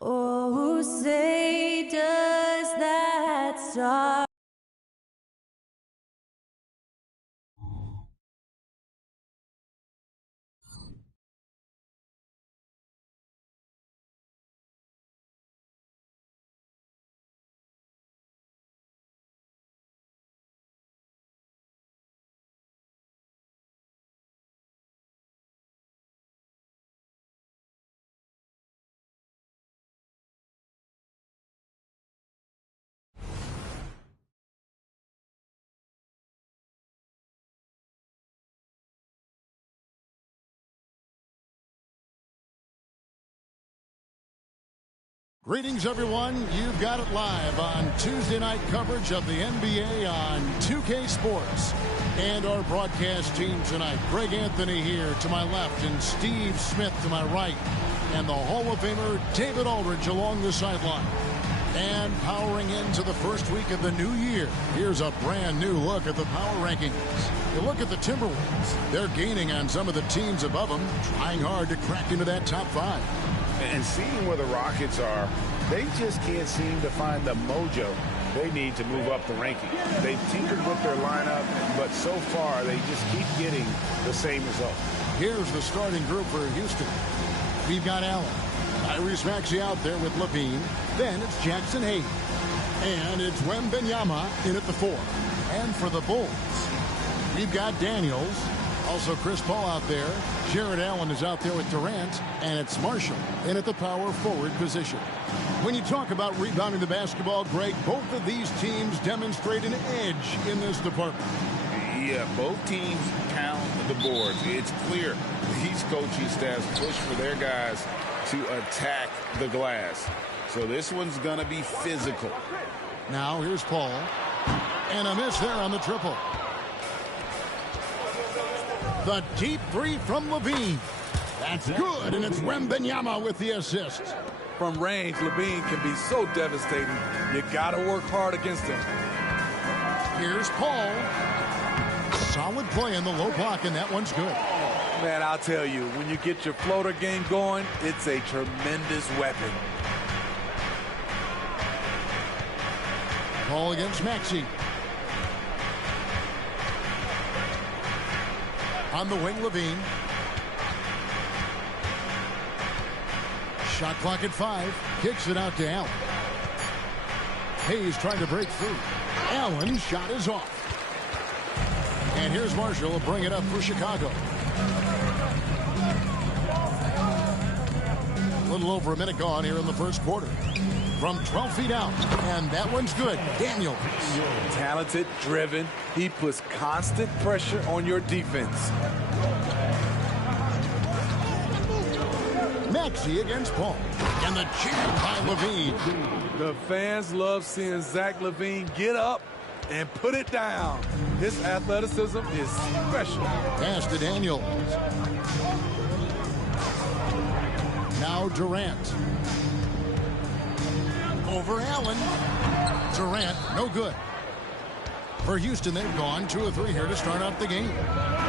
Oh, say does that star. Greetings, everyone. You've got it live on Tuesday night coverage of the NBA on 2K Sports. And our broadcast team tonight, Greg Anthony here to my left and Steve Smith to my right. And the Hall of Famer David Aldridge along the sideline. And powering into the first week of the new year, here's a brand new look at the power rankings. You look at the Timberwolves. They're gaining on some of the teams above them, trying hard to crack into that top five. And seeing where the Rockets are, they just can't seem to find the mojo they need to move up the ranking. They've tinkered with their lineup, but so far they just keep getting the same result. Here's the starting group for Houston. We've got Allen. Tyrese Maxey out there with Levine. Then it's Jackson Hayes. And it's Wembanyama in at the 4. And for the Bulls, we've got Daniels. Also Chris Paul out there. Jared Allen is out there with Durant. And it's Marshall in at the power forward position. When you talk about rebounding the basketball, Greg, both of these teams demonstrate an edge in this department. Yeah, both teams pound the boards. It's clear these coaching staffs push for their guys to attack the glass. So this one's going to be physical. Now here's Paul. And a miss there on the triple. The deep three from Levine. That's good, and it's Wembanyama with the assist. From range, Levine can be so devastating. You got to work hard against him. Here's Paul. Solid play in the low block, and that one's good. Man, I'll tell you, when you get your floater game going, it's a tremendous weapon. Paul against Maxey. On the wing, Levine. Shot clock at 5. Kicks it out to Allen. Hayes trying to break through. Allen's shot is off. And here's Marshall to bring it up for Chicago. A little over a minute gone here in the first quarter. From 12 feet out. And that one's good. Daniels. Talented, driven. He puts constant pressure on your defense. Maxey against Paul. And the jam by Levine. The fans love seeing Zach LaVine get up and put it down. His athleticism is special. Pass to Daniels. Now Durant. Over Allen. Durant, no good. For Houston, they've gone 2 of 3 here to start out the game.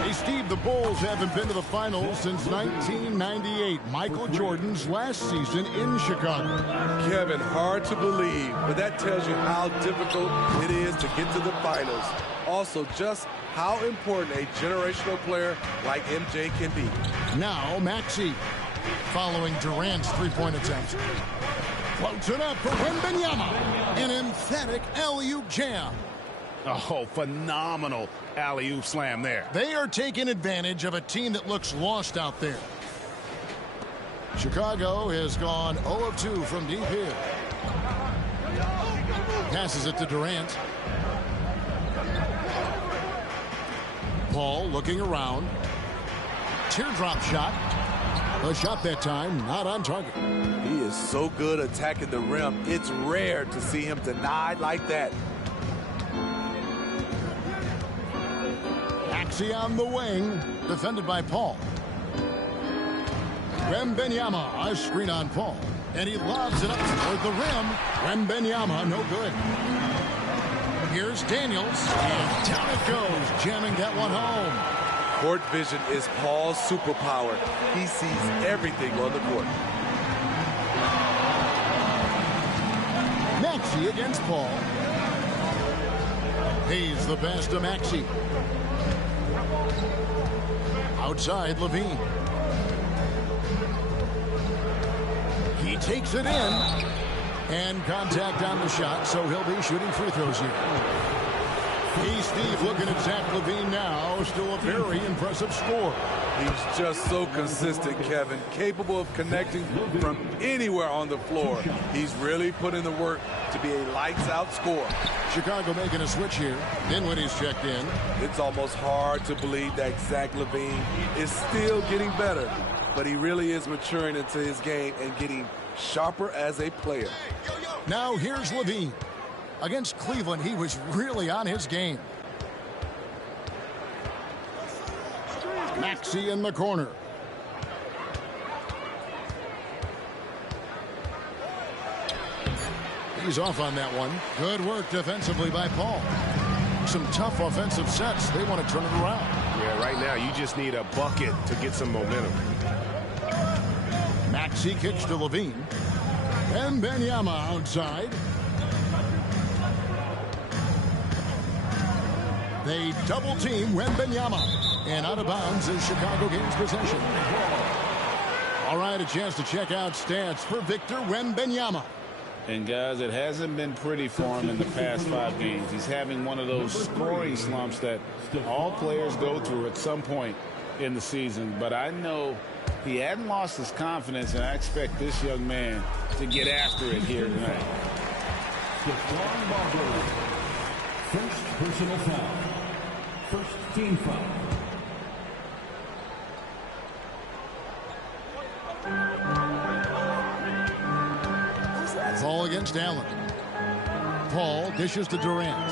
Hey, Steve, the Bulls haven't been to the finals since 1998, Michael Jordan's last season in Chicago. Kevin, hard to believe, but that tells you how difficult it is to get to the finals. Also, just how important a generational player like MJ can be. Now, Maxey, following Durant's three-point attempt. Floats it up for Wembanyama. An emphatic alley-oop jam. Oh, phenomenal alley-oop slam there. They are taking advantage of a team that looks lost out there. Chicago has gone 0 of 2 from deep here. Passes it to Durant. Paul looking around. Teardrop shot. A shot that time not on target. He is so good attacking the rim. It's rare to see him denied like that. Maxey on the wing, defended by Paul. Wembanyama, a screen on Paul. And he lobs it up toward the rim. Wembanyama, no good. Here's Daniels, and down it goes, jamming that one home. Court vision is Paul's superpower. He sees everything on the court. Maxey against Paul. He's the pass to Maxey. Outside Levine. He takes it in. And contact on the shot, so he'll be shooting free throws here. He's Steve looking at Zach Levine now. Still a very impressive score. He's just so consistent, Kevin. Capable of connecting from anywhere on the floor. He's really put in the work to be a lights-out scorer. Chicago making a switch here. Dinwiddie's checked in. It's almost hard to believe that Zach Levine is still getting better. But he really is maturing into his game and getting sharper as a player. Now here's Levine. Against Cleveland, he was really on his game. Maxey in the corner. He's off on that one. Good work defensively by Paul. Some tough offensive sets. They want to turn it around. Yeah, right now you just need a bucket to get some momentum. Maxey kicks to Levine. And Wembanyama outside. They double team Wembanyama. And out of bounds as Chicago gains possession. All right, a chance to check out stats for Victor Wembanyama. And guys, it hasn't been pretty for him in the past 5 games. He's having one of those scoring slumps that all players go through at some point in the season. But I know he hadn't lost his confidence, and I expect this young man to get after it here tonight. First personal foul. First team foul. Ball against Allen. Paul dishes to Durant.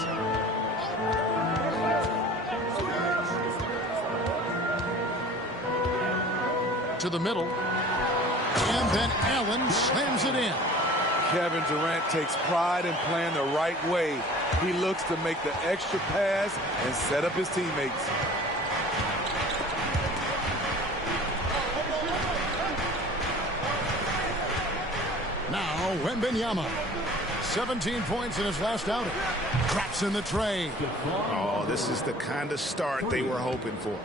To the middle. And then Allen slams it in. Kevin Durant takes pride in playing the right way. He looks to make the extra pass and set up his teammates. Now Wembanyama. 17 points in his last outing. Drops in the tray. Oh, this is the kind of start they were hoping for.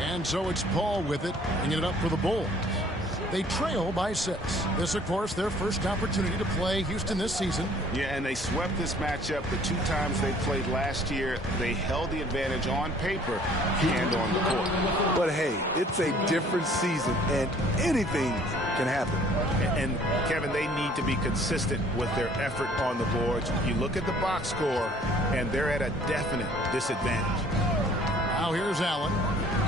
And so it's Paul with it, bringing it up for the Bulls. They trail by 6. This, of course, their first opportunity to play Houston this season. Yeah, and they swept this matchup the 2 times they played last year. They held the advantage on paper and on the court. But hey, it's a different season, and anything can happen. And Kevin, they need to be consistent with their effort on the boards. You look at the box score, and they're at a definite disadvantage. Now here's Allen.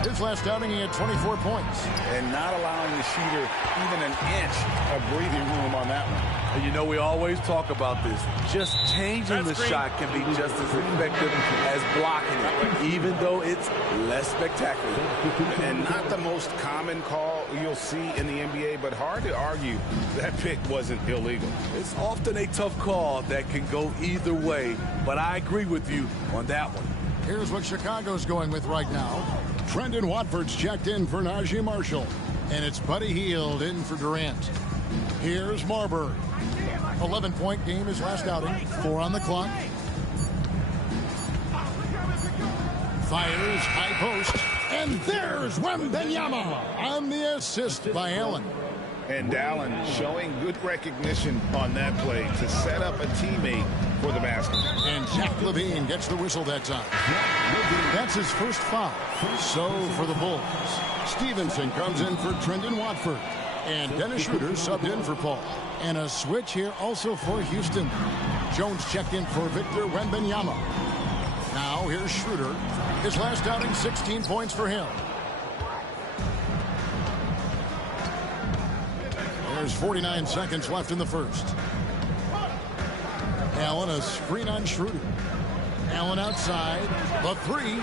His last outing, he had 24 points. And not allowing the shooter even an inch of breathing room on that one. And you know, we always talk about this. Just changing the shot can be just as effective as blocking it, even though it's less spectacular. And not the most common call you'll see in the NBA, but hard to argue that pick wasn't illegal. It's often a tough call that can go either way, but I agree with you on that one. Here's what Chicago's going with right now. Trendon Watford's checked in for Najee Marshall. And it's Buddy Hield in for Durant. Here's Marbury. 11-point game his last outing. 4 on the clock. Fires high post. And there's Wembanyama on the assist by Allen. And Allen showing good recognition on that play to set up a teammate for the basket. And Zach Levine gets the whistle that time. That's his first foul. So for the Bulls, Stevenson comes in for Trendon Watford. And Dennis Schroeder subbed in for Paul. And a switch here also for Houston. Jones checked in for Victor Wembanyama. Now here's Schroeder. His last outing, 16 points for him. There's 49 seconds left in the first. Allen, a screen on Schroeder. Allen outside. The 3.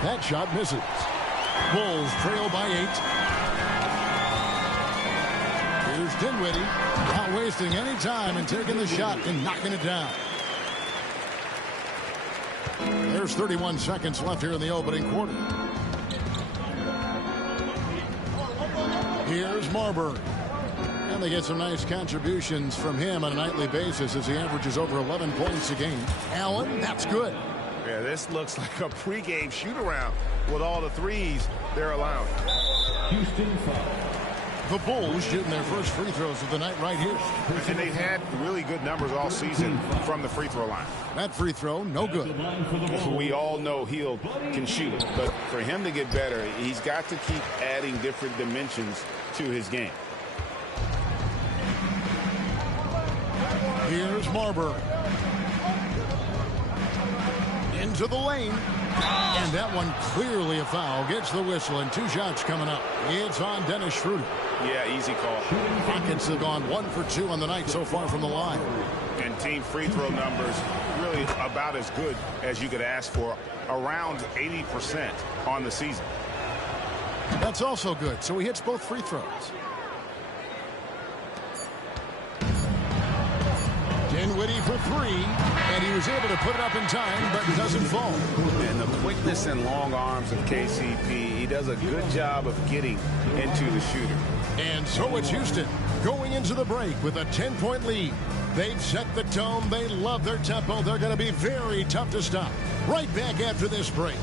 That shot misses. Bulls trail by 8. Here's Dinwiddie. Not wasting any time and taking the shot and knocking it down. There's 31 seconds left here in the opening quarter. Here's Marbury. And they get some nice contributions from him on a nightly basis as he averages over 11 points a game. Allen, that's good. Yeah, this looks like a pregame shoot-around with all the threes they're allowing. Houston foul. The Bulls shooting their first free throws of the night right here. And they've had really good numbers all season from the free throw line. That free throw, no good. We all know Hill can shoot, but for him to get better, he's got to keep adding different dimensions to his game. Here's Marbury. Into the lane. And that one clearly a foul. Gets the whistle and 2 shots coming up. It's on Dennis Schroeder. Yeah, easy call. Rockets have gone 1 for 2 on the night so far from the line. And team free throw numbers really about as good as you could ask for. Around 80% on the season. That's also good. So he hits both free throws. Dinwiddie for 3, and he was able to put it up in time, but doesn't fall. And the quickness and long arms of KCP, he does a good job of getting into the shooter. And so it's Houston going into the break with a 10-point lead. They've set the tone. They love their tempo. They're going to be very tough to stop. Right back after this break.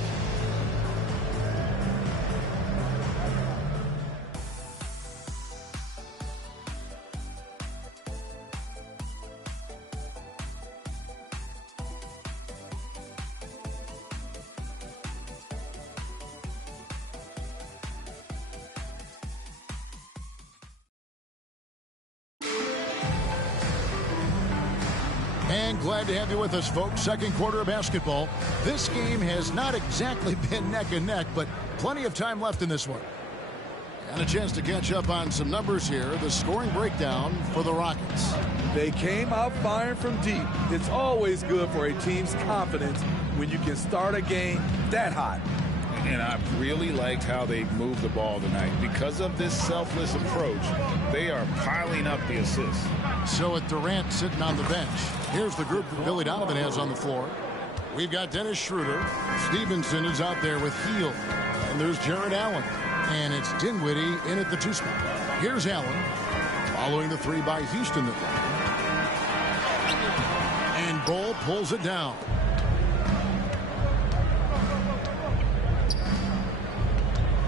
And glad to have you with us, folks. Second quarter of basketball. This game has not exactly been neck and neck, but plenty of time left in this one. And a chance to catch up on some numbers here. The scoring breakdown for the Rockets. They came out firing from deep. It's always good for a team's confidence when you can start a game that hot. And I really liked how they moved the ball tonight. Because of this selfless approach, they are piling up the assists. So with Durant sitting on the bench, here's the group that Billy Donovan has on the floor. We've got Dennis Schroeder. Stevenson is out there with Hield. And there's Jared Allen. And it's Dinwiddie in at the 2 spot. Here's Allen, following the 3 by Houston. And Ball pulls it down.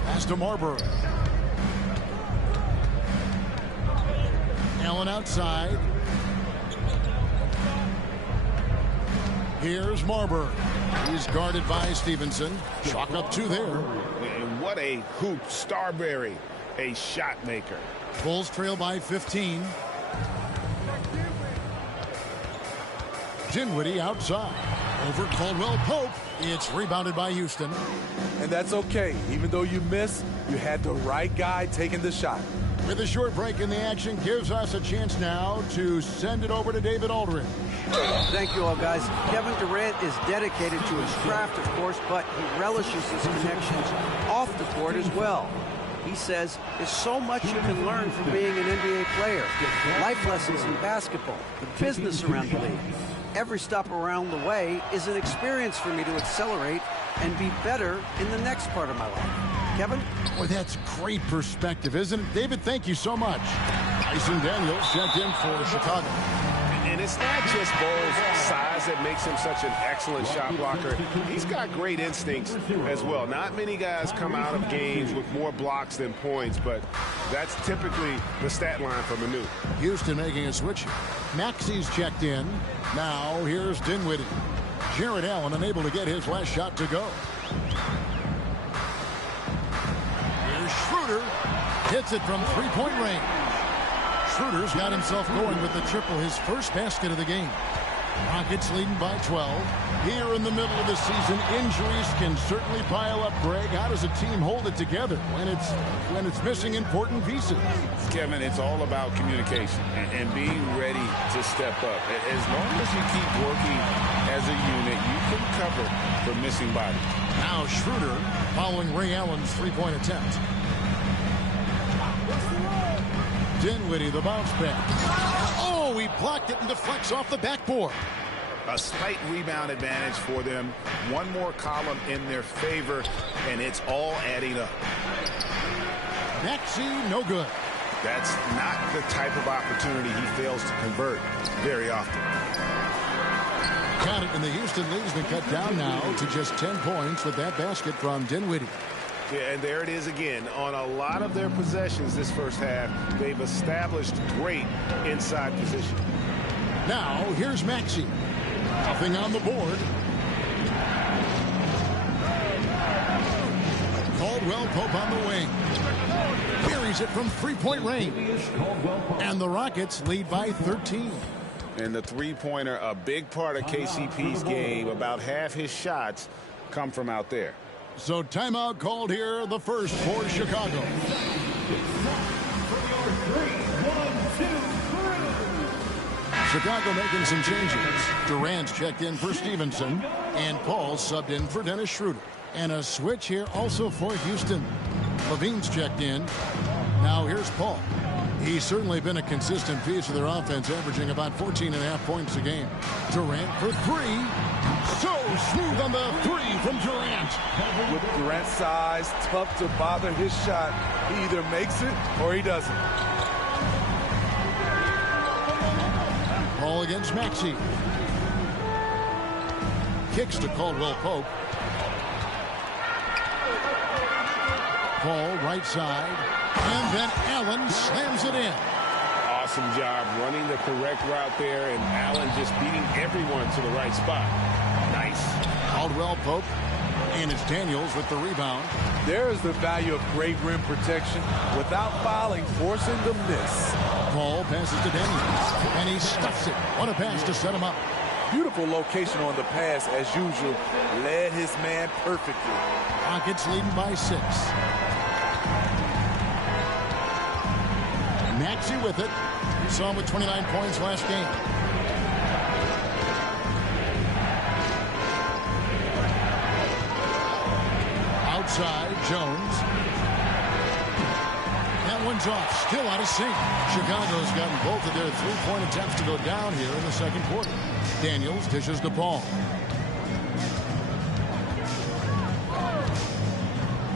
Pass to Marbury. Allen outside. Here's Marbury. He's guarded by Stevenson. Chalk up 2 there. And what a hoop. Starberry, a shot maker. Bulls trail by 15. Dinwiddie outside. Over Caldwell Pope. It's rebounded by Houston. And that's okay. Even though you miss, you had the right guy taking the shot. With a short break in the action, gives us a chance now to send it over to David Aldridge. Thank you all, guys. Kevin Durant is dedicated to his craft, of course, but he relishes his connections off the court as well. He says there's so much you can learn from being an NBA player. Life lessons in basketball, the business around the league. Every stop around the way is an experience for me to accelerate and be better in the next part of my life. Kevin? Boy, that's great perspective, isn't it? David, thank you so much. Tyson Daniels checked in for Chicago. And it's not just Ball's size that makes him such an excellent shot blocker. He's got great instincts as well. Not many guys come out of games with more blocks than points, but that's typically the stat line for Manu. Houston making a switch. Maxi's checked in. Now here's Dinwiddie. Jared Allen unable to get his last shot to go. Here's Schroeder. Hits it from 3-point range. Schroeder's got himself going with the triple, his first basket of the game. Rockets leading by 12. Here in the middle of the season, injuries can certainly pile up. Greg, how does a team hold it together when it's missing important pieces? Kevin, it's all about communication and being ready to step up. As long as you keep working as a unit, you can cover for missing bodies. Now Schroeder following Ray Allen's 3-point attempt. Dinwiddie, the bounce pass. Oh, he blocked it and deflects off the backboard. A slight rebound advantage for them. One more column in their favor, and it's all adding up. Maxey, no good. That's not the type of opportunity he fails to convert very often. Count it, and the Houston lead has been cut down now to just 10 points with that basket from Dinwiddie. Yeah, and there it is again. On a lot of their possessions this first half, they've established great inside position. Now, here's Maxey. Nothing on the board. Caldwell Pope on the wing. Buries it from three-point range. And the Rockets lead by 13. And the three-pointer, a big part of KCP's game. About half his shots come from out there. So timeout called here, the first for Chicago. Chicago making some changes. Durant's checked in for Stevenson, and Paul subbed in for Dennis Schroeder. And a switch here also for Houston. Levine's checked in. Now here's Paul. He's certainly been a consistent piece of their offense, averaging about 14.5 points a game. Durant for three. So smooth on the three from Durant. With Durant's size, tough to bother his shot. He either makes it or he doesn't. Paul against Maxey. Kicks to Caldwell Pope. Paul right side. And then Allen slams it in. Awesome job running the correct route there, and Allen just beating everyone to the right spot. Nice. Caldwell Pope. And it's Daniels with the rebound. There is the value of great rim protection without fouling, forcing the miss. Paul passes to Daniels, and he stuffs it. What a pass to set him up. Beautiful location on the pass, as usual. Led his man perfectly. Rockets leading by 6. Maxey with it. We saw him with 29 points last game. Outside, Jones. That one's off. Still out of sync. Chicago's gotten both of their three-point attempts to go down here in the second quarter. Daniels dishes the ball.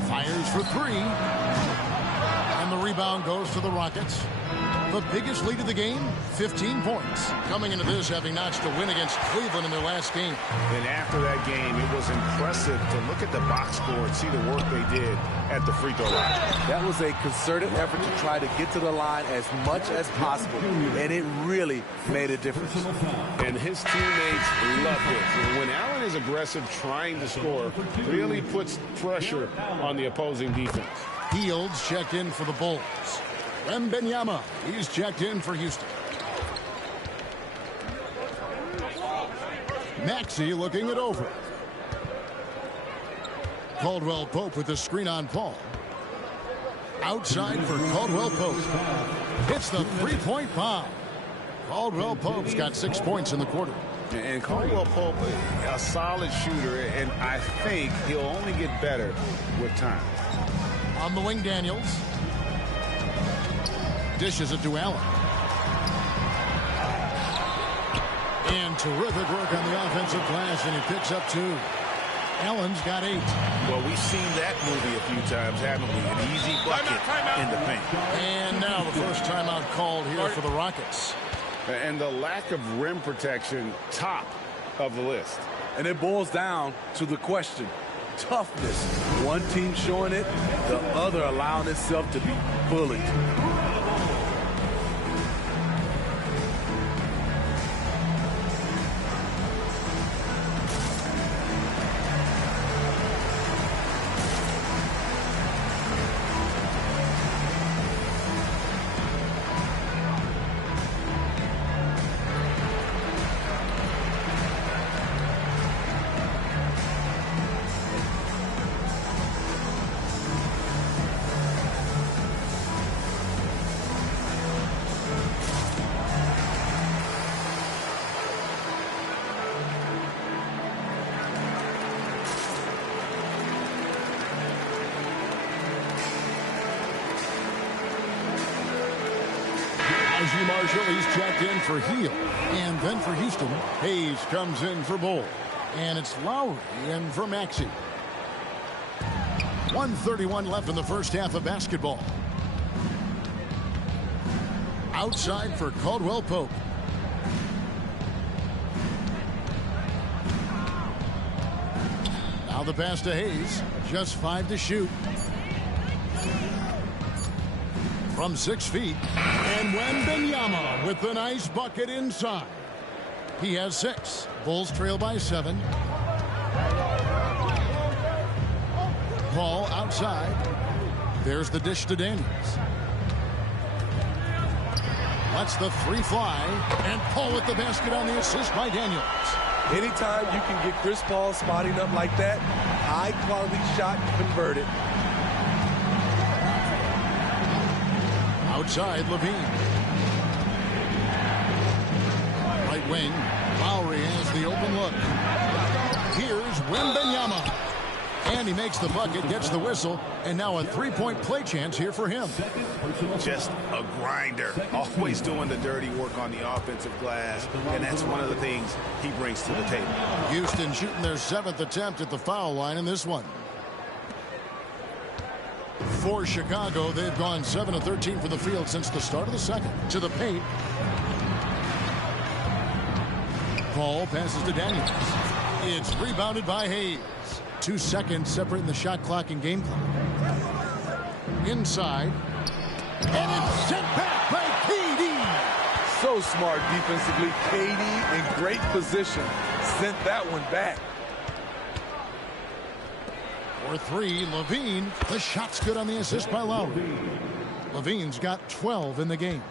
Fires for three. And the rebound goes to the Rockets. The biggest lead of the game, 15 points. Coming into this, having notched a win against Cleveland in their last game. And after that game, it was impressive to look at the box score and see the work they did at the free throw line. That was a concerted effort to try to get to the line as much as possible, and it really made a difference. And his teammates love this. When Allen is aggressive trying to score, really puts pressure on the opposing defense. Fields checked in for the Bulls. Wembanyama, he's checked in for Houston. Maxey looking it over. Caldwell Pope with the screen on Paul. Outside for Caldwell Pope. Hits the three-point bomb. Caldwell Pope's got 6 points in the quarter. And Caldwell Pope, a solid shooter, and I think he'll only get better with time. On the wing, Daniels. Dishes it to Allen. And terrific work on the offensive glass, and he picks up 2. Allen's got 8. Well, we've seen that movie a few times, haven't we? An easy bucket in the paint. And now the first timeout called here for the Rockets. And the lack of rim protection, top of the list. And it boils down to the question. Toughness. One team showing it, the other allowing itself to be bullied. Marshall, he's checked in for Heel. And then for Houston, Hayes comes in for Bull. And it's Lowry in for Maxey. 1:31 left in the first half of basketball. Outside for Caldwell Pope. Now the pass to Hayes. Just 5 to shoot. From 6 feet. And Wembanyama with the nice bucket inside. He has 6. Bulls trail by 7. Paul outside. There's the dish to Daniels. Lets the 3 fly. And Paul with the basket on the assist by Daniels. Anytime you can get Chris Paul spotting up like that, high-quality shot converted. Outside, Levine. Right wing, Lowry has the open look. Here's Wembanyama. And he makes the bucket, gets the whistle, and now a 3-point play chance here for him. Just a grinder, always doing the dirty work on the offensive glass, and that's one of the things he brings to the table. Houston shooting their 7th attempt at the foul line in this one. For Chicago, they've gone 7 of 13 from the field since the start of the second. To the paint. Paul passes to Daniels. It's rebounded by Hayes. 2 seconds separating the shot clock and game clock. Inside. And it's sent back by KD. So smart defensively. KD in great position. Sent that one back. For 3, Levine. The shot's good on the assist by Lowry. Levine's got 12 in the game.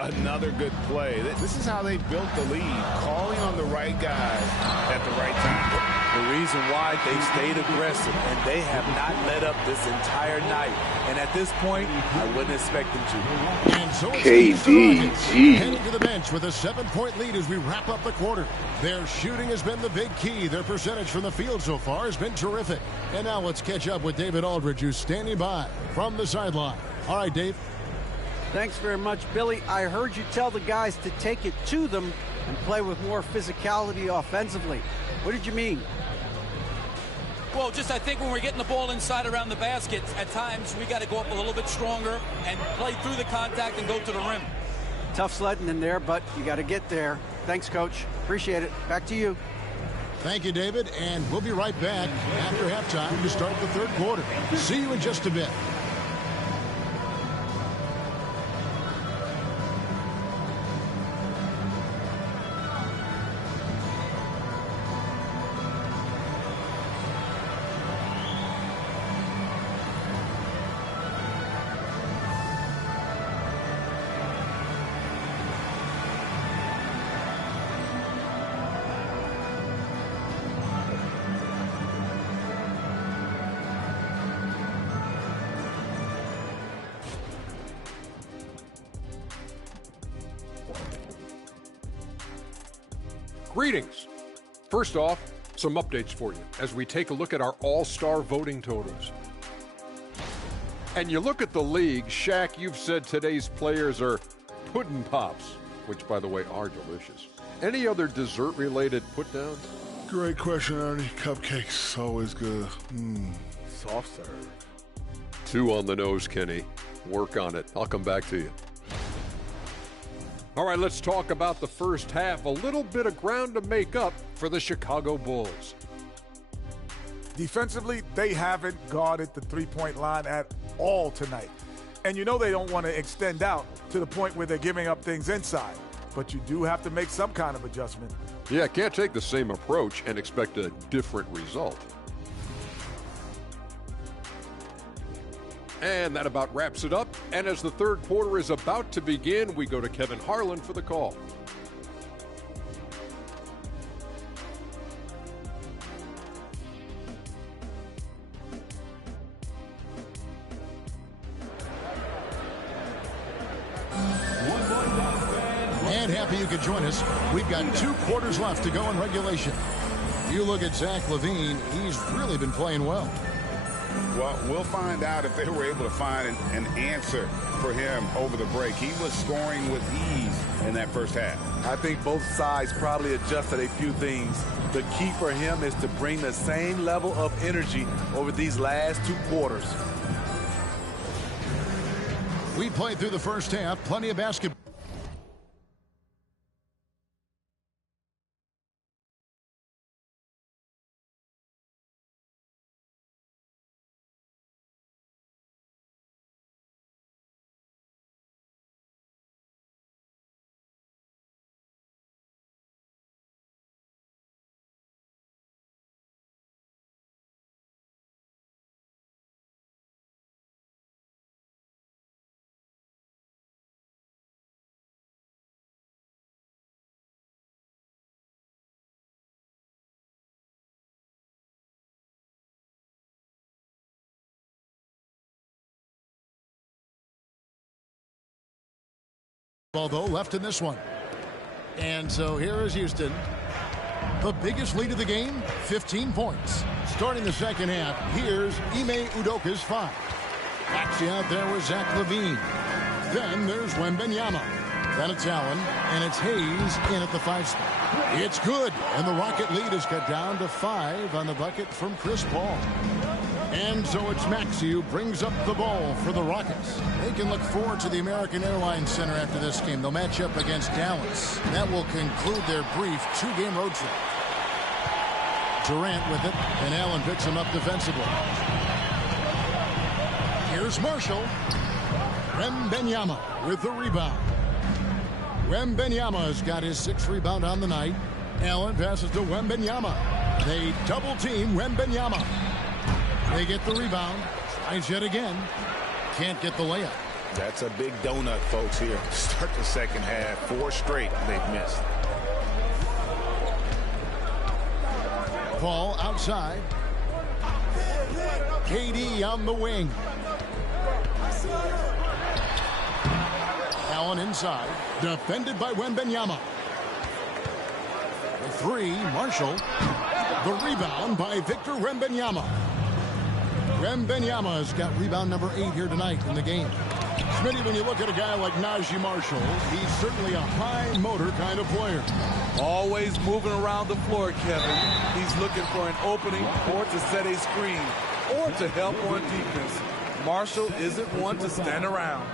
Another good play. This is how they built the lead, calling on the right guys at the right time. The reason why they stayed aggressive, and they have not let up this entire night. And at this point, I wouldn't expect them to. And so KD heading to the bench with a 7-point lead as we wrap up the quarter. Their shooting has been the big key. Their percentage from the field so far has been terrific. And now let's catch up with David Aldridge, who's standing by from the sideline. All right, Dave. Thanks very much, Billy. I heard you tell the guys to take it to them and play with more physicality offensively. What did you mean? Well, just I think when we're getting the ball inside around the basket, at times we got to go up a little bit stronger and play through the contact and go to the rim. Tough sledding in there, but you got to get there. Thanks, Coach. Appreciate it. Back to you. Thank you, David, and we'll be right back after halftime to start the third quarter. See you in just a bit. Greetings. First off, some updates for you as we take a look at our all-star voting totals. And you look at the league, Shaq, you've said today's players are pudding pops, which, by the way, are delicious. Any other dessert-related put-downs? Great question, Ernie. Cupcakes, always good. Soft serve. 2 on the nose, Kenny. Work on it. I'll come back to you. All right, let's talk about the first half. A little bit of ground to make up for the Chicago Bulls. Defensively, they haven't guarded the three-point line at all tonight. And you know they don't want to extend out to the point where they're giving up things inside. But you do have to make some kind of adjustment. Yeah, can't take the same approach and expect a different result. And that about wraps it up. And as the third quarter is about to begin, we go to Kevin Harlan for the call. And happy you could join us. We've got 2 quarters left to go in regulation. You look at Zach LaVine, he's really been playing well. Well, we'll find out if they were able to find an answer for him over the break. He was scoring with ease in that first half. I think both sides probably adjusted a few things. The key for him is to bring the same level of energy over these last 2 quarters. We played through the first half, plenty of basketball. basketball, though, left in this one. And so here is Houston. The biggest lead of the game, 15 points. Starting the second half, here's Ime Udoka's 5. Maxey out there with Zach LaVine. Then there's Wembanyama. Then it's Allen, and it's Hayes in at the 5 spot. It's good, and the Rocket lead is cut down to 5 on the bucket from Chris Paul. And so it's Maxey who brings up the ball for the Rockets. They can look forward to the American Airlines Center after this game. They'll match up against Dallas. That will conclude their brief 2-game road trip. Durant with it, and Allen picks him up defensively. Here's Marshall. Wembanyama with the rebound. Wembanyama's got his 6th rebound on the night. Allen passes to Wembanyama. They double team Wembanyama. They get the rebound. Tries yet again. Can't get the layup. That's a big donut, folks, here. Start the second half. 4 straight they've missed. Paul outside. KD on the wing. Allen inside. Defended by Wembanyama. The 3, Marshall. The rebound by Victor Wembanyama. Wembanyama's got rebound number 8 here tonight in the game. Smitty, when you look at a guy like Najee Marshall, he's certainly a high-motor kind of player. Always moving around the floor, Kevin. He's looking for an opening or to set a screen or to help on defense. Marshall isn't one to stand around.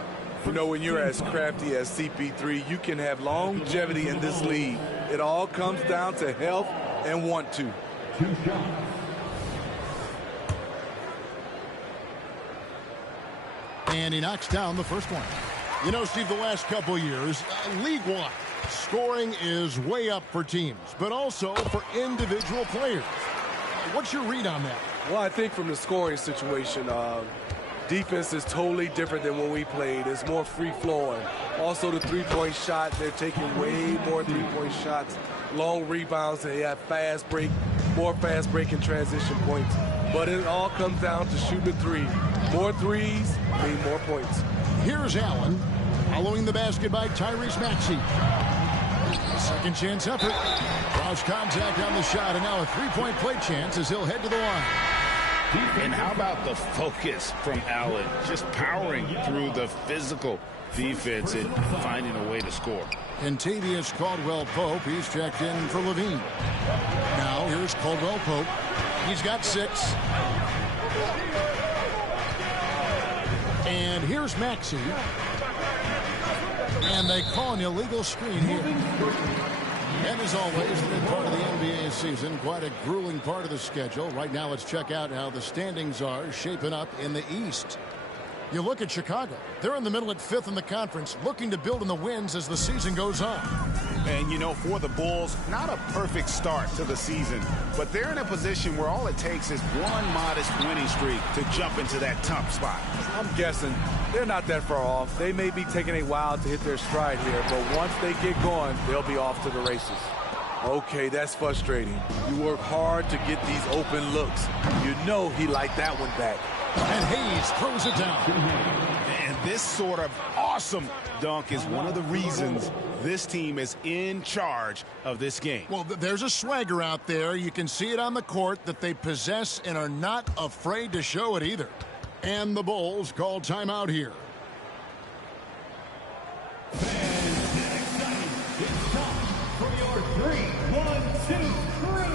You know, when you're as crafty as CP3, you can have longevity in this league. It all comes down to health and want to. And he knocks down the first one. You know, Steve, the last couple years, league-wide, scoring is way up for teams, but also for individual players. What's your read on that? Well, I think from the scoring situation, defense is totally different than when we played. It's more free-flowing. Also, the three-point shot, they're taking way more three-point shots, long rebounds, they have fast break, more fast break and transition points. But it all comes down to shooting the 3. More threes mean more points. Here's Allen, following the basket by Tyrese Maxey. Second chance effort. Draws contact on the shot, and now a 3-point play chance as he'll head to the line. And how about the focus from Allen? Just powering through the physical defense and finding a way to score. Kentavious Caldwell-Pope, he's checked in for LaVine. Now here's Caldwell-Pope. He's got 6. And here's Maxey. And they call an illegal screen here. And as always, the big part of the NBA season, quite a grueling part of the schedule. Right now, let's check out how the standings are shaping up in the East. You look at Chicago. They're in the middle at 5th in the conference, looking to build in the wins as the season goes on. And, you know, for the Bulls, not a perfect start to the season, but they're in a position where all it takes is one modest winning streak to jump into that top spot. I'm guessing they're not that far off. They may be taking a while to hit their stride here, but once they get going, they'll be off to the races. Okay, that's frustrating. You work hard to get these open looks. You know he liked that one back. And Hayes throws it down. And this sort of awesome dunk is one of the reasons this team is in charge of this game. Well, there's a swagger out there. You can see it on the court that they possess and are not afraid to show it either. And the Bulls call timeout here. It's time for your 3-1-2 crew.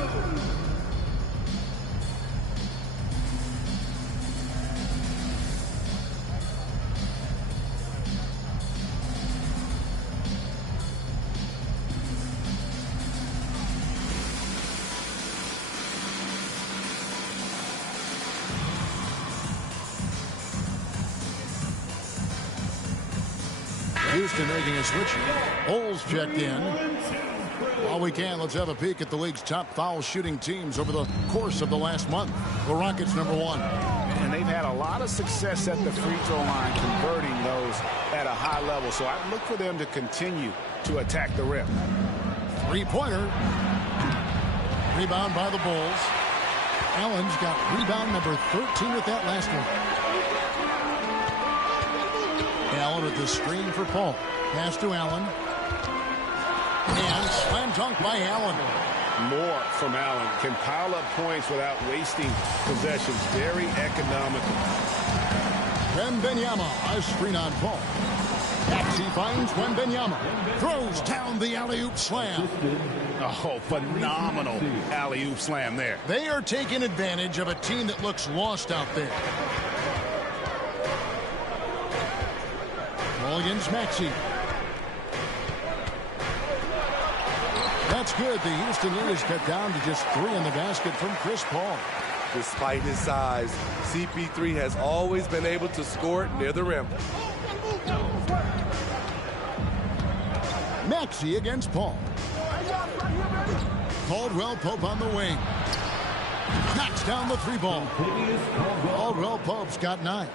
Houston making a switch. Bulls checked in. While we can, let's have a peek at the league's top foul shooting teams over the course of the last month. The Rockets, number 1. And they've had a lot of success at the free throw line, converting those at a high level. So I'd look for them to continue to attack the rim. 3-pointer. Rebound by the Bulls. Allen's got rebound number 13 with that last one. Allen out at the screen for Paul. Pass to Allen. And slam dunk by Allen. More from Allen. Can pile up points without wasting possessions. Very economical. Wembanyama, a screen on Paul. Maxey finds Wembanyama. Throws down the alley-oop slam. Oh, phenomenal alley-oop slam there. They are taking advantage of a team that looks lost out there. Ball against Maxey. That's good. The Houston lead is cut down to just 3 in the basket from Chris Paul. Despite his size, CP3 has always been able to score it near the rim. Maxey against Paul. Caldwell Pope on the wing. Knocks down the 3-ball. Caldwell Pope's got 9.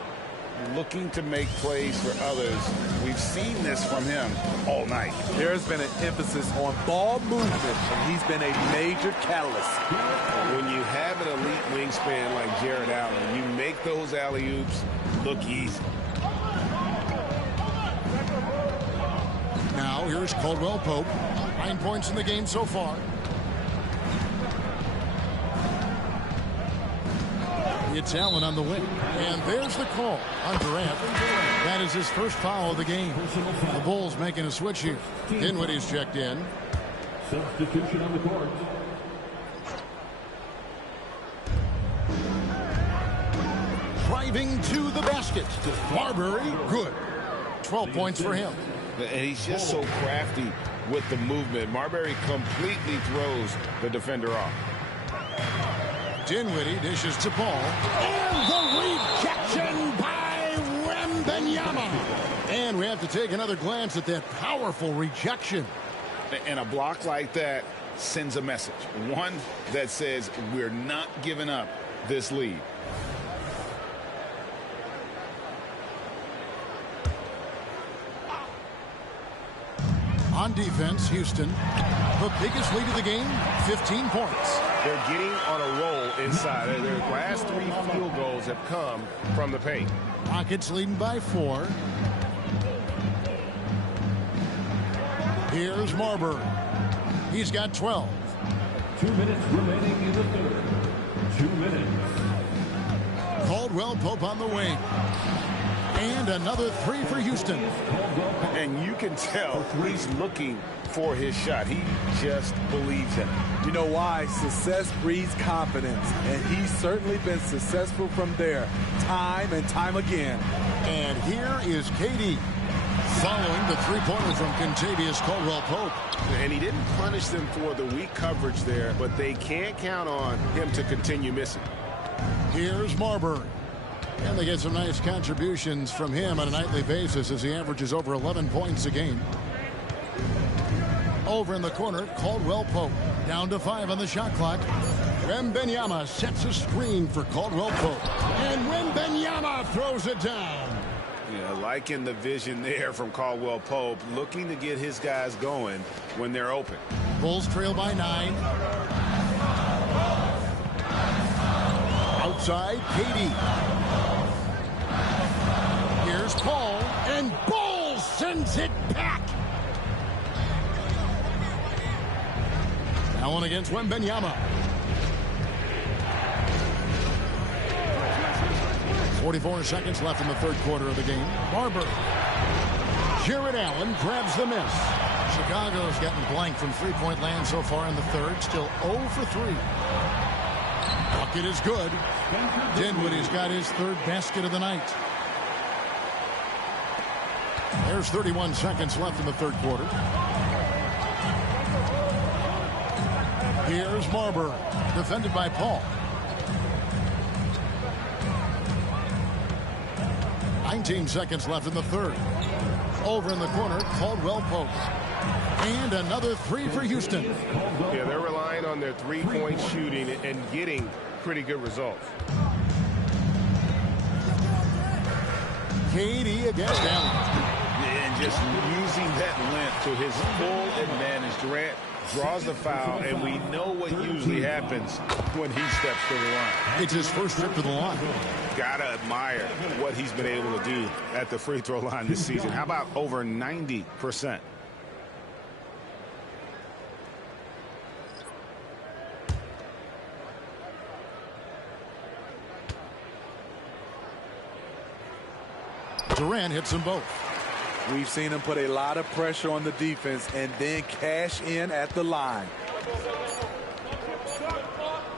Looking to make plays for others. We've seen this from him all night. There's been an emphasis on ball movement, and he's been a major catalyst. When you have an elite wingspan like Jared Allen, you make those alley-oops look easy. Now here's Caldwell Pope. 9 points in the game so far. It's Allen on the wing. And there's the call on Durant. That is his first foul of the game. The Bulls making a switch here. Dinwiddie's checked in. Substitution on the court. Driving to the basket. Marbury, good. 12 points for him. And he's just so crafty with the movement. Marbury completely throws the defender off. Dinwiddie dishes to Paul. And the rejection by Wembanyama. And we have to take another glance at that powerful rejection. And a block like that sends a message. One that says we're not giving up this lead. On defense, Houston, the biggest lead of the game, 15 points. They're getting on a roll inside. Their last 3 field goals have come from the paint. Rockets leading by 4. Here's Marbury. He's got 12. 2 minutes remaining in the third. 2 minutes. Caldwell Pope on the wing. And another 3 for Houston. And you can tell he's looking for his shot. He just believes in it. You know why? Success breeds confidence, and he's certainly been successful from there, time and time again. And here is KD following the 3-pointer from Kentavious Caldwell-Pope. And he didn't punish them for the weak coverage there, but they can't count on him to continue missing. Here's Marbury. And they get some nice contributions from him on a nightly basis as he averages over 11 points a game. Over in the corner, Caldwell Pope. Down to 5 on the shot clock. Wembanyama sets a screen for Caldwell Pope. And Wembanyama throws it down. Yeah, liking the vision there from Caldwell Pope, looking to get his guys going when they're open. Bulls trail by 9. Outside, KD. Here's Paul, and Ball sends it back. Allen against Wembanyama. 44 seconds left in the third quarter of the game. Marbury. Jared Allen grabs the miss. Chicago's gotten blank from three-point land so far in the third. Still 0 for 3. Bucket is good. Dinwiddie's got his third basket of the night. There's 31 seconds left in the third quarter. Here's Marbury, defended by Paul. 19 seconds left in the third. Over in the corner, Caldwell Pope. And another 3 for Houston. Yeah, they're relying on their three-point shooting and getting pretty good results. KD against Allen. And just using that length to his full advantage. Durant draws the foul, and we know what usually happens when he steps to the line. It's his first trip to the line. Gotta admire what he's been able to do at the free throw line this season. How about over 90%? Durant hits them both. We've seen him put a lot of pressure on the defense and then cash in at the line.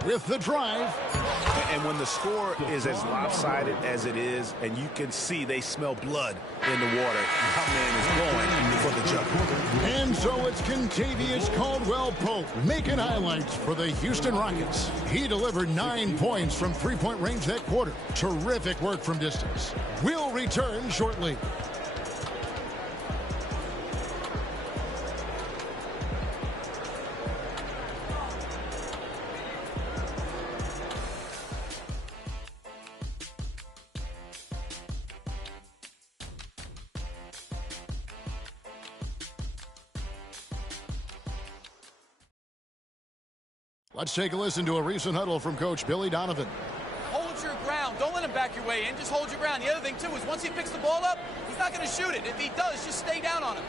With the drive. And when the score is as lopsided as it is, and you can see they smell blood in the water, our man is going for the jumper. And so it's Kentavious Caldwell-Pope making highlights for the Houston Rockets. He delivered 9 points from three-point range that quarter. Terrific work from distance. We'll return shortly. Let's take a listen to a recent huddle from Coach Billy Donovan. Hold your ground. Don't let him back your way in. Just hold your ground. The other thing, too, is once he picks the ball up, he's not going to shoot it. If he does, just stay down on him.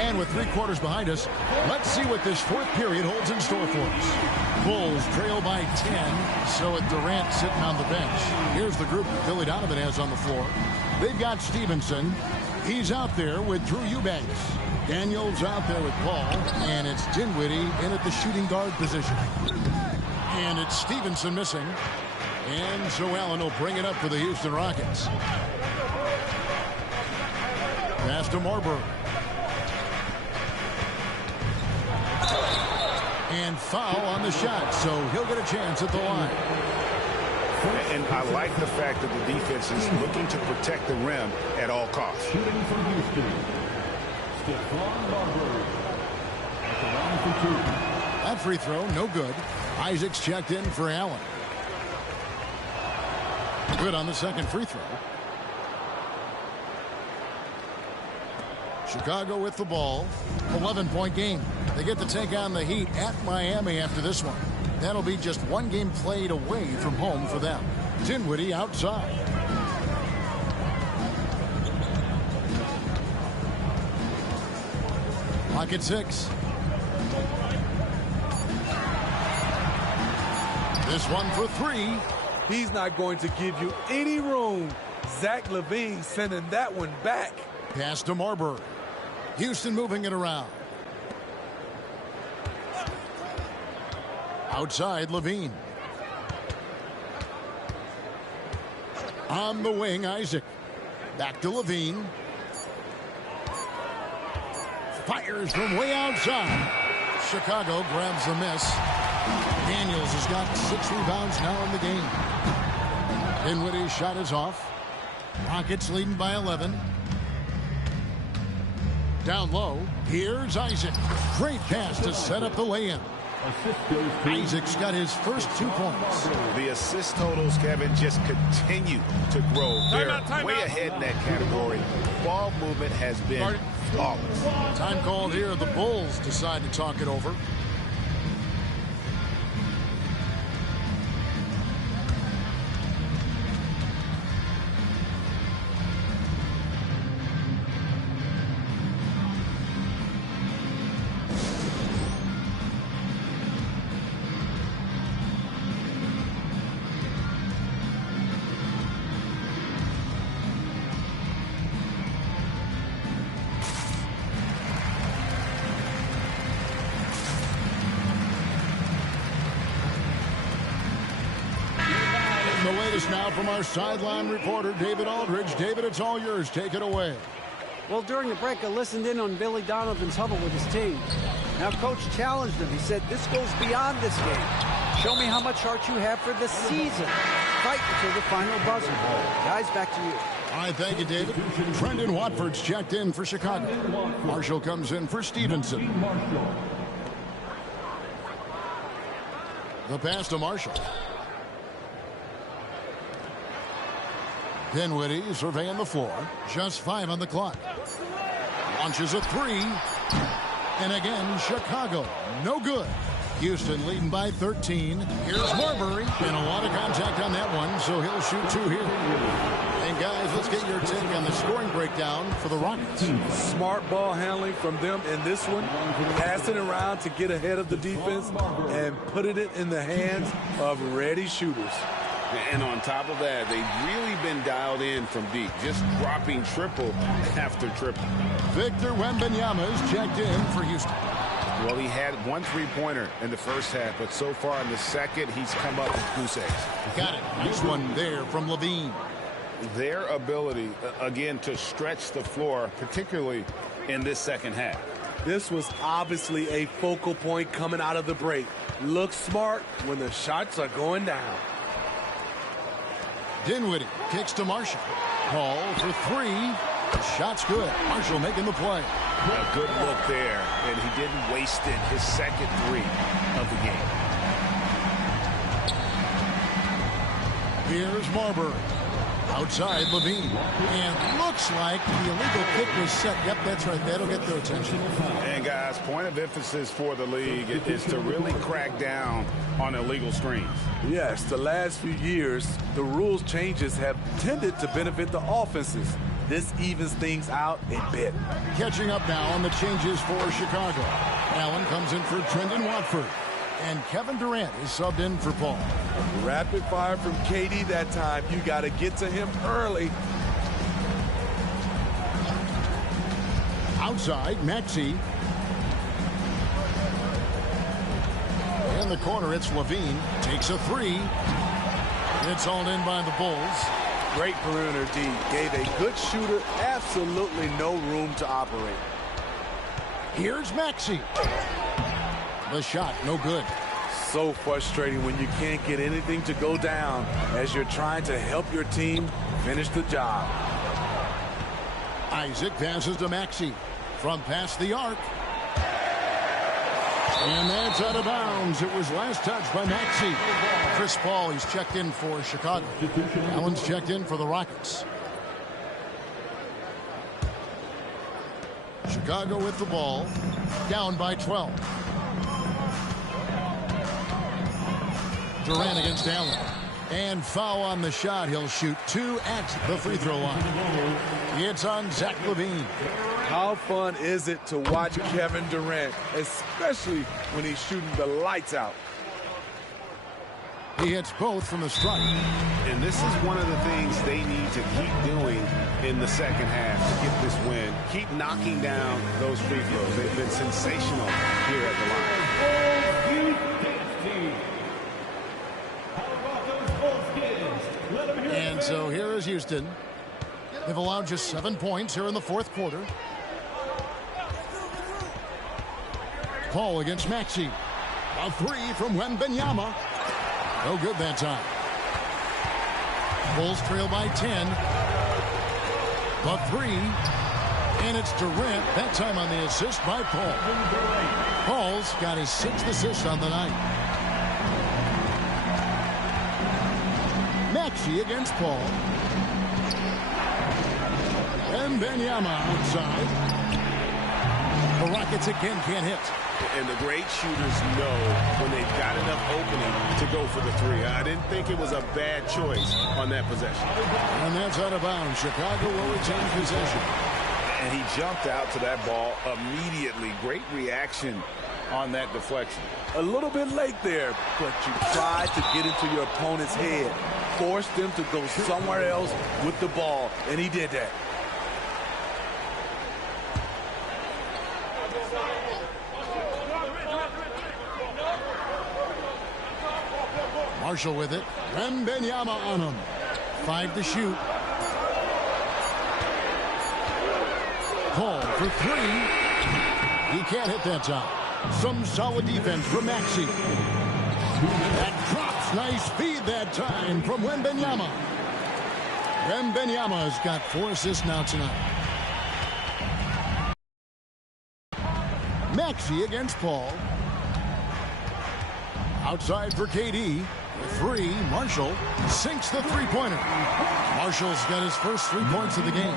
And with 3 quarters behind us, let's see what this fourth period holds in store for us. Bulls trail by 10, so with Durant sitting on the bench. Here's the group that Billy Donovan has on the floor. They've got Stevenson. He's out there with Drew Eubanks. Daniels out there with Paul, and it's Dinwiddie in at the shooting guard position. And it's Stevenson missing. And so Allen will bring it up for the Houston Rockets. Pass to Marbury. And foul on the shot, so he'll get a chance at the line. And I like the fact that the defense is looking to protect the rim at all costs. Shooting for Houston. That free throw, no good. Isaac's checked in for Allen. Good on the second free throw. Chicago with the ball. 11-point game. They get to take on the Heat at Miami after this one. That'll be just 1 game played away from home for them. Dinwiddie outside. Clock at 6. This one for 3. He's not going to give you any room. Zach LaVine sending that one back. Pass to Marbury. Houston moving it around. Outside, LaVine. On the wing, Isaac. Back to LaVine. Fires from way outside. Chicago grabs the miss. Daniels has got 6 rebounds now in the game. Dinwiddie's shot is off. Rockets leading by 11. Down low, here's Isaac. Great pass to set up the lay-in. Isaac's got his first 2 points. The assist totals, Kevin, just continue to grow. They're way ahead in that category. Ball movement has been flawless. Time called here. The Bulls decide to talk it over. The latest now from our sideline reporter, David Aldridge. David, it's all yours. Take it away. Well, during the break, I listened in on Billy Donovan's huddle with his team. Now, Coach challenged him. He said, this goes beyond this game. Show me how much heart you have for the season. Fight until the final buzzer. Guys, back to you. All right, thank you, David. Brendan Watford's checked in for Chicago. Marshall comes in for Stevenson. The pass to Marshall. Dinwiddie surveying the floor. Just 5 on the clock. Launches a 3. And again, Chicago, no good. Houston leading by 13. Here's Marbury. And a lot of contact on that one, so he'll shoot 2 here. And guys, let's get your take on the scoring breakdown for the Rockets. Smart ball handling from them in this one. Passing around to get ahead of the defense and putting it in the hands of ready shooters. And on top of that, they've really been dialed in from deep, just dropping triple after triple. Victor Wembanyama is checked in for Houston. Well, he had 1 3-pointer in the first half, but so far in the second, he's come up with goose eggs. Got it. Nice one there from Levine. Their ability, again, to stretch the floor, particularly in this second half. This was obviously a focal point coming out of the break. Look smart when the shots are going down. Dinwiddie kicks to Marshall. Call for 3. The shot's good. Marshall making the play. A good look there, and he didn't waste it. His second 3 of the game. Here's Marbury. Outside Levine. And looks like the illegal kick was set. Yep, that's right. That'll get their attention. And guys, point of emphasis for the league is to really crack down on illegal screens. Yes, the last few years, the rules changes have tended to benefit the offenses. This evens things out a bit. Catching up now on the changes for Chicago. Allen comes in for Trendon Watford. And Kevin Durant is subbed in for Paul. Rapid fire from KD that time. You got to get to him early. Outside, Maxey. In the corner, it's Levine. Takes a 3. It's hauled in by the Bulls. Great perimeter D. Gave a good shooter absolutely no room to operate. Here's Maxey. The shot, no good. So frustrating when you can't get anything to go down as you're trying to help your team finish the job. Isaac passes to Maxey from past the arc. And that's out of bounds. It was last touched by Maxey. Chris Paul, he's checked in for Chicago. Allen's checked in for the Rockets. Chicago with the ball, down by 12. Durant against Allen. And foul on the shot. He'll shoot 2 at the free throw line. It's on Zach LaVine. How fun is it to watch Kevin Durant, especially when he's shooting the lights out? He hits both from the stripe. And this is one of the things they need to keep doing in the second half to get this win. Keep knocking down those free throws. They've been sensational here at the line. And so here is Houston. They've allowed just 7 points here in the fourth quarter. Paul against Maxey. A 3 from Wembanyama. No good that time. Bulls trail by 10. The 3. And it's Durant, that time on the assist by Paul. Paul's got his 6th assist on the night. Maxey against Paul. Wembanyama outside. The Rockets again can't hit. And the great shooters know when they've got enough opening to go for the 3. I didn't think it was a bad choice on that possession. And that's out of bounds. Chicago will retain possession. And he jumped out to that ball immediately. Great reaction on that deflection. A little bit late there, but you tried to get into your opponent's head. Forced them to go somewhere else with the ball, and he did that. Marshall with it. Wembanyama on him. 5 to shoot. Paul for 3. He can't hit that time. Some solid defense from Maxey. That drops. Nice feed that time from Wembanyama. Wembanyama's got 4 assists now tonight. Maxey against Paul. Outside for KD. Three, Marshall sinks the three-pointer. Marshall's got his first 3 points of the game.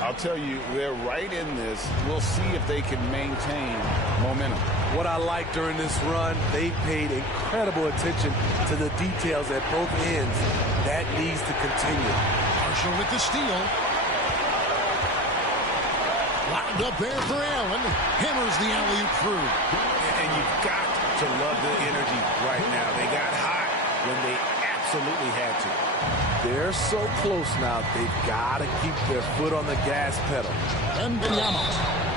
I'll tell you, they're right in this. We'll see if they can maintain momentum. What I like during this run, they paid incredible attention to the details at both ends. That needs to continue. Marshall with the steal. Wound up there for Allen. Hammers the alley-oop through. And you've got to love the energy right now. They got hot when they absolutely had to. They're so close now, they've got to keep their foot on the gas pedal. And Benyama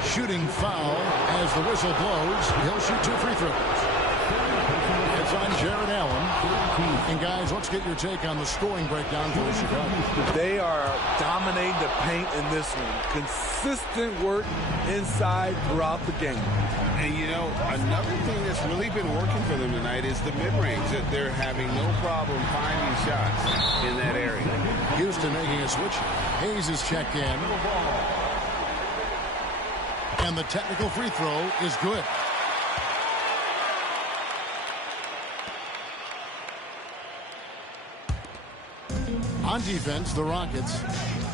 shooting foul as the whistle blows. He'll shoot 2 free throws. It's on Jared Allen. And guys, let's get your take on the scoring breakdown for the Chicago. They are dominating the paint in this one. Consistent work inside throughout the game. And, you know, another thing that's really been working for them tonight is the mid-range. That they're having no problem finding shots in that area. Houston making a switch. Hayes is checked in. And the technical free throw is good. On defense, the Rockets,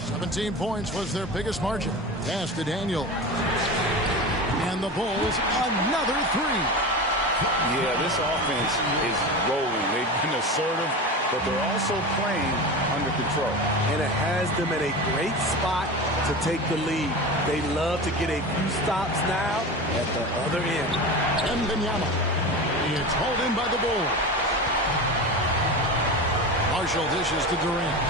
17 points was their biggest margin. Pass to Daniel. And the Bulls, another three. Yeah, this offense is rolling. They've been assertive, but they're also playing under control. And it has them in a great spot to take the lead. They love to get a few stops now at the other end. And Benyama. It's hauled in by the Bulls. Marshall dishes to Durant.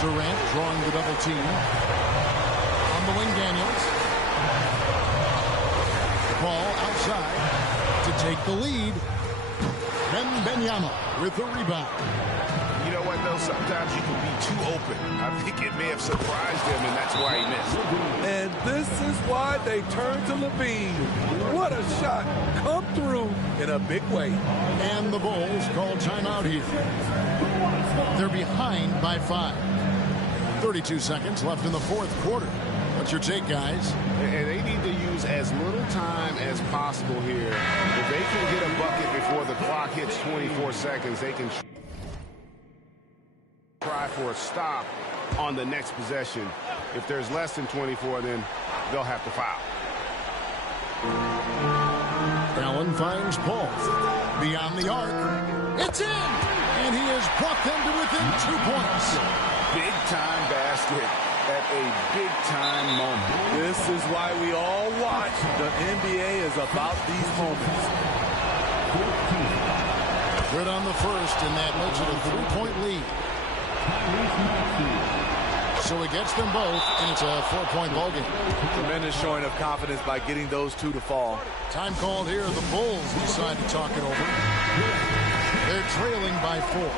Durant drawing the double team. On the wing, Daniels. Ball outside to take the lead. And Benyama with the rebound. You know what, though? Sometimes you can be too open. I think it may have surprised him, and that's why he missed. And this is why they turn to Levine. What a shot. Come through in a big way. And the Bulls call timeout here. They're behind by 5. 32 seconds left in the fourth quarter. What's your take, guys? And they need to use as little time as possible here. If they can get a bucket before the clock hits 24 seconds, they can try for a stop on the next possession. If there's less than 24, then they'll have to foul. Allen finds Paul. Beyond the arc. It's in! And he has brought them to within 2 points. Big-time basket at a big-time moment. This is why we all watch. The NBA is about these moments. Good on the first, and that makes it a 3-point lead. So it gets them both, and it's a 4-point ballgame. Tremendous showing of confidence by getting those two to fall. Time called here. The Bulls decide to talk it over. They're trailing by 4.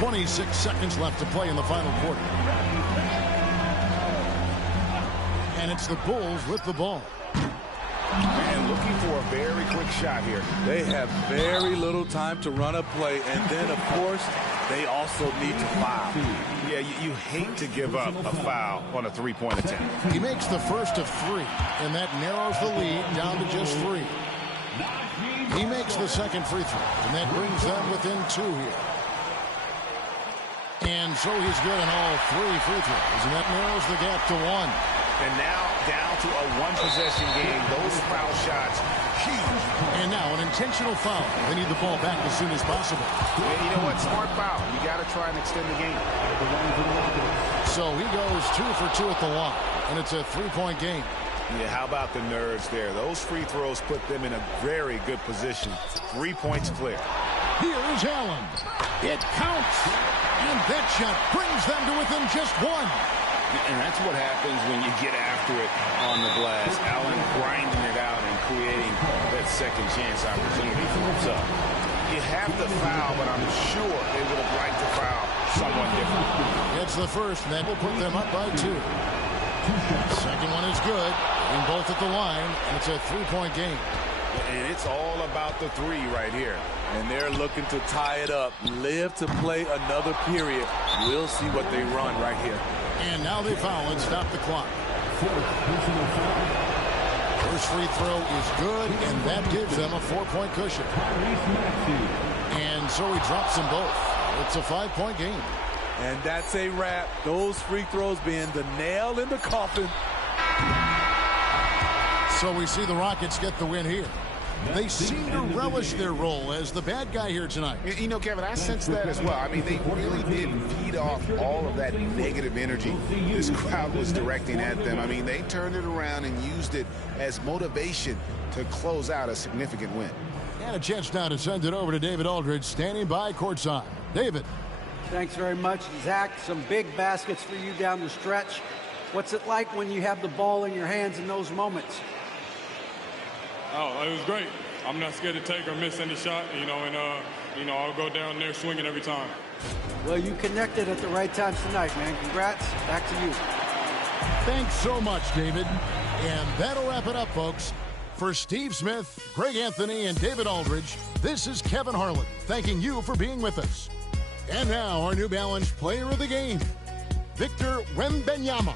26 seconds left to play in the final quarter. And it's the Bulls with the ball. And looking for a very quick shot here. They have very little time to run a play, and then, of course, they also need to foul. Yeah, you hate to give up a foul on a three-point attempt. He makes the first of 3, and that narrows the lead down to just 3. He makes the second free throw, and that brings them within 2 here. And so he's good on all 3 free throws, and that narrows the gap to 1. And now down to a one-possession game. Those foul shots, huge. And now an intentional foul. They need the ball back as soon as possible. And you know what? Smart foul. You got to try and extend the game. So he goes 2 for 2 at the line, and it's a 3-point game. Yeah, how about the nerves there? Those free throws put them in a very good position. 3 points clear. Here's Allen. It counts. And that shot brings them to within just 1. And that's what happens when you get after it on the glass. Allen grinding it out and creating that second chance opportunity for himself. You have to foul, but I'm sure they would have liked to foul someone different. It's the first, and that will put them up by 2. Second one is good, and both at the line, and it's a 3-point game. And it's all about the 3 right here. And they're looking to tie it up, live to play another period. We'll see what they run right here. And now they foul and stop the clock. First free throw is good, and that gives them a 4-point cushion. And so he drops them both. It's a 5-point game. And that's a wrap. Those free throws being the nail in the coffin. So we see the Rockets get the win here. They seem to relish their role as the bad guy here tonight. You know, Kevin, I sense that as well. I mean, they really did feed off all of that negative energy this crowd was directing at them. I mean, they turned it around and used it as motivation to close out a significant win. And a chance now to send it over to David Aldridge, standing by courtside. David. Thanks very much, Zach. Some big baskets for you down the stretch. What's it like when you have the ball in your hands in those moments? Oh, it was great. I'm not scared to take or miss any shot, and I'll go down there swinging every time. Well, you connected at the right times tonight, man. Congrats. Back to you. Thanks so much, David. And that'll wrap it up, folks. For Steve Smith, Greg Anthony, and David Aldridge, this is Kevin Harlan thanking you for being with us. And now, our New Balance Player of the Game, Victor Wembanyama.